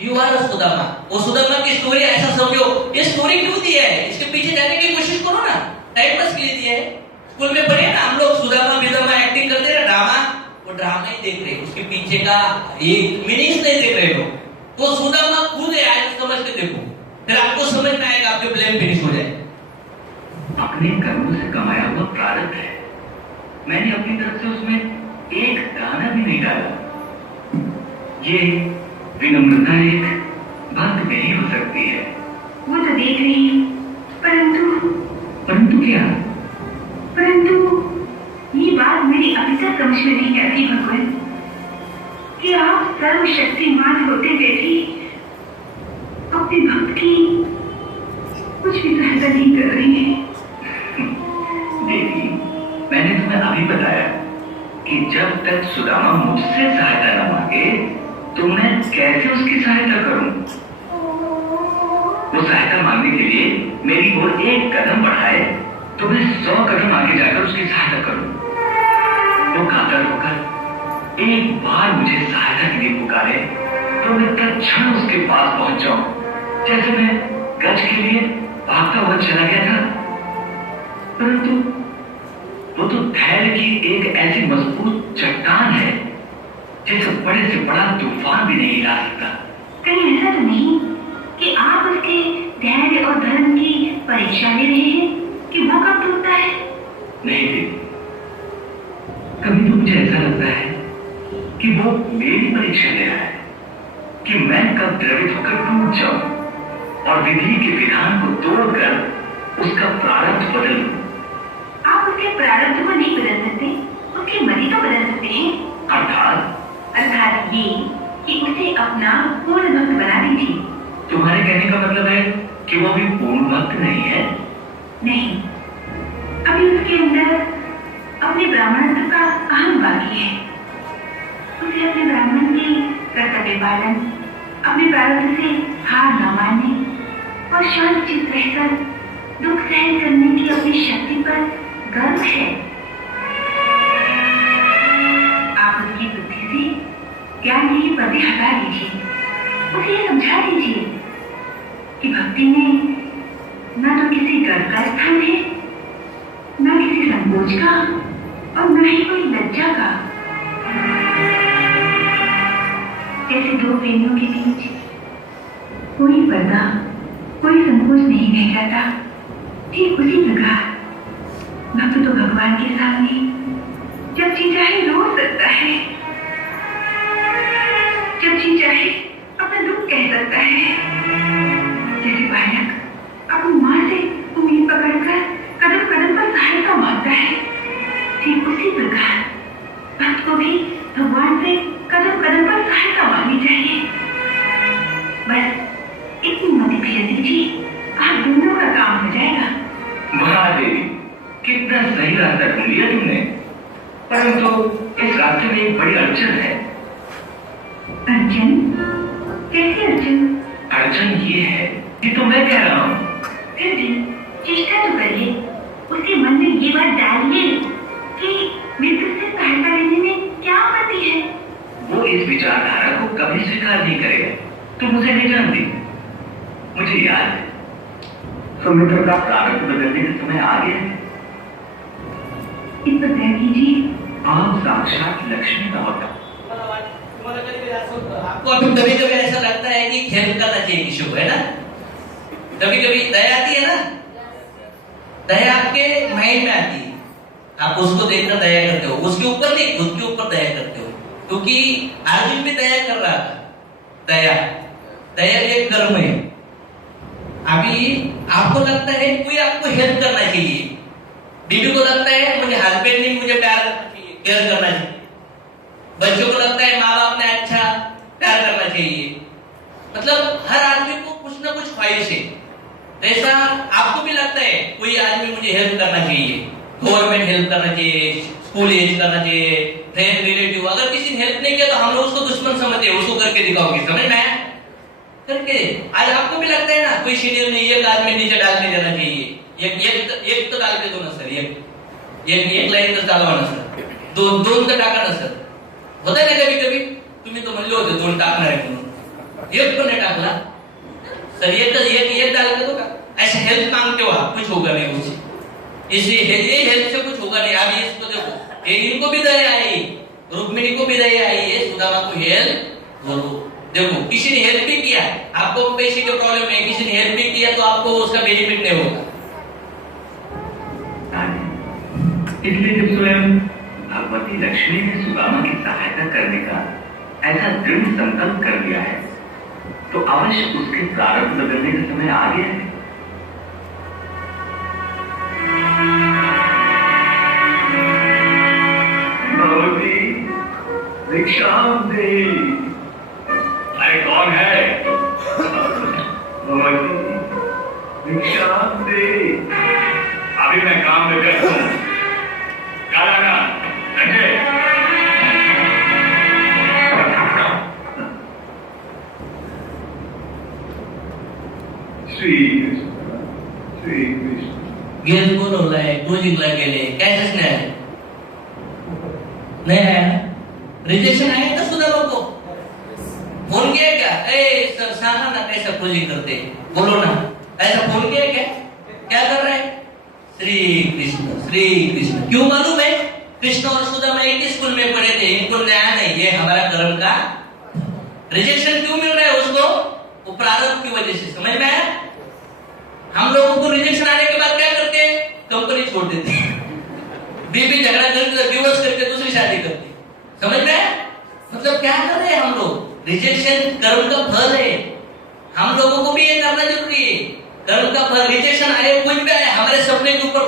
यू आर सुदामा, वो सुदामा की स्टोरी ऐसा समझो, ये स्टोरी क्यों दी है, इसके पीछे जाने की कोशिश करो ना, टाइम पास के लिए दिया है। स्कूल में पढ़े ना हम लोग, सुदामा विदामा एक्टिंग करते हैं ड्रामा, वो ड्रामा ही देख रहे, उसके पीछे का एक मीनिंग्स नहीं देख रहे लोग, वो सुदामा खुद है, आज समझ के देखो, फिर आपको समझ में आएगा, आपके ब्लेम फिनिश हो जाए। अपने कर्मों से कमाया हुआ प्रारब्ध है, मैंने अपनी तरफ से उसमें एक दाना भी नहीं डाला। ये विनम्रता एक बात नहीं हो सकती है। वो तो देख रही हूँ, परंतु क्या? परंतु ये बात मेरी अभी तक समझ में नहीं आती भगवान, कि आप सर्वशक्तिमान होते हुए भी अपने भक्त की कुछ भी सहायता नहीं कर रही है। देवी, मैंने तुम्हें अभी बताया कि जब तक सुदामा मुझसे सहायता न मांगे तो मैं कैसे उसकी सहायता करूं? वो सहायता मांगने के लिए मेरी ओर एक कदम बढ़ाए तो मैं 100 कदम आगे जाकर उसकी सहायता करूं। वो कातर होकर एक बार मुझे सहायता के लिए पुकारे तो मैं तत्क्षण उसके पास पहुंच जाऊं, जैसे मैं गज के लिए भागता हुआ चला गया था। परंतु वो तो धैर्य की एक ऐसी मजबूत चट्टान है जिसे बड़े से बड़ा तूफान भी नहीं हिला सकता। कहीं ऐसा तो नहीं कि आप उसके धैर्य और धर्म की परीक्षा ले रहे हैं कि वो कब टूटता है? नहीं देवी, कभी तो मुझे ऐसा लगता है कि वो मेरी परीक्षा ले रहा है कि मैं कब द्रवित होकर टूट जाऊं और विधि के विधान को तोड़कर उसका प्रारब्ध बदल लूं। आप उसके प्रारब्ध को नहीं बदल सकते, उसकी मति तो बदल सकते हैं। अर्थात ये कि उसे अपना पूर्ण भक्त बना दीजिए। तुम्हारे कहने का मतलब है कि वो अभी पूर्ण भक्त नहीं है? नहीं, अभी उसके अंदर अपने ब्राह्मणत्व का अहम बाकी है। उसे अपने ब्राह्मण के कर्तव्य पालन, अपने प्रारब्ध से हार न मानने और शांत चित्त रहकर दुख सहन करने की अपनी शक्ति पर गर्व है। आप उसकी बुद्धि से ज्ञान के पर्दे हटा दीजिए, उसे यह समझा दीजिए कि भक्ति में न तो किसी गर्व का स्थान है, न किसी संकोच का और न ही कोई लज्जा का। जैसे दो प्रेमियों के बीच कोई पर्दा, कोई संकोच नहीं रह जाता, ठीक उसी प्रकार भक्त तो भगवान के सामने जब जी चाहे रो सकता है, जब जी चाहे अपना दुख कह सकता है। जैसे बालक अपनी माँ से उंगली पकड़कर कदम कदम पर सहायता मांगता है, ठीक उसी प्रकार भक्त को भी भगवान से कदम कदम पर सहायता मांगनी चाहिए। बस इतनी मति भेज दीजिए, आप दोनों का काम हो जाएगा। महादेवी, कितना सही रास्ता ढूंढ लिया तुमने, परंतु इस रास्ते में एक बड़ी अड़चन है। अर्जुन? कैसी अर्जुन? अड़चन ये है कि तो मैं कह रहा हूँ। फिर भी चेष्टा तो करिए, उसके मन में ये बात डालिए कि मित्र से सहायता लेने में क्या आपत्ति है। वो इस विचारधारा को कभी स्वीकार नहीं करेगा। तुम मुझे नहीं जानती, मुझे याद है सौमित्र का प्रारब्ध बदलने का समय आ गया है। इस पर तय कीजिए। आप साक्षात लक्ष्मी का होता। आपको कभी कभी ऐसा लगता है कि खेल करना चाहिए किसी को, है ना? कभी कभी दया आती है ना, दया आपके माइंड में आती है, आप उसको देखकर दया करते हो, उसके ऊपर नहीं खुद के ऊपर दया करते हो। क्योंकि अर्जुन भी दया कर रहा था। दया दया एक कर्म है। अभी आपको लगता है कोई आपको हेल्प करना चाहिए, बीवी को लगता है मुझे हस्बैंड नहीं मुझे प्यार करना चाहिए, केयर करना चाहिए, बच्चों को लगता है माँ बाप ने अच्छा प्यार करना चाहिए। मतलब हर आदमी को कुछ ना कुछ ख्वाहिश है। ऐसा आपको भी लगता है कोई आदमी मुझे हेल्प करना चाहिए, गवर्नमेंट हेल्प करना चाहिए, स्कूल हेल्प करना चाहिए, फ्रेंड रिलेटिव। अगर किसी ने हेल्प नहीं किया तो हम लोग उसको दुश्मन समझते हैं, उसको करके दिखाओगे, समझ में आया? करके आज आपको भी लगता है ना कोई सीनियर में एक आदमी नीचे डाल के देना चाहिए, एक तो डाल के दो ना सर, एक लाइन तर चालवा ना सर, दोन तर टाका ना सर. होता ना कभी कभी, तुम्ही तो म्हणले होते दोन टाकणार आहे म्हणून, एक पण नाही टाकला सर, एक डाल के दो का. ऐसे हेल्प मांगते हो आप, कुछ होगा नहीं उससे, इसलिए ये हेल्प से कुछ होगा नहीं. अभी इसको देखो, इनको भी दया आई, रुक्मिणी को भी दया आई है, सुदामा को हेल्प करो. देखो, किसी ने हेल्प भी किया, आपको पैसे की प्रॉब्लम है, किसी ने हेल्प भी किया तो आपको उसका बेनिफिट नहीं होगा। इसलिए जब स्वयं भगवती लक्ष्मी ने सुदामा की सहायता करने का ऐसा दृढ़ संकल्प कर लिया है, तो अवश्य उसके प्रारब्ध बदलने का समय आ गया है। भगवती भिक्षा दे। अरे कौन है? भगवती भिक्षा दे। अभी मैं काम में व्यस्त हूं। क्या लाना? श्री कृष्ण गेट बनवलाय, क्लोजिंगला गेले, काय नाही नहीं आया, रिजेक्शन आया का सुधा लोगो? फोन किया क्या? ए सर सांगा ना कैसा क्लोजिंग करते, बोलो ना, ऐसा फोन किया क्या? क्या कर रहे हैं? श्री कृष्ण। क्यों मालूम है? कृष्ण और सुदामा एक ही स्कूल में पढ़े थे, इनको नया नहीं, ये हमारा कर्म का रिजेक्शन क्यों मिल रहा है उसको? वो प्रारब्ध की वजह से, समझ में आया? हम लोगों को रिजेक्शन आने के बाद क्या करते हैं? कंपनी छोड़ देते हैं, बीबी झगड़ा करके डिवोर्स करके दूसरी शादी करते, समझ में आया? मतलब क्या कर रहे हैं हम लोग? रिजेक्शन कर्म का फल है, हम लोगों को भी ये करना जरूरी है। कर्म का फल, रिजेक्शन आए कुछ भी आए, हमारे सपने के ऊपर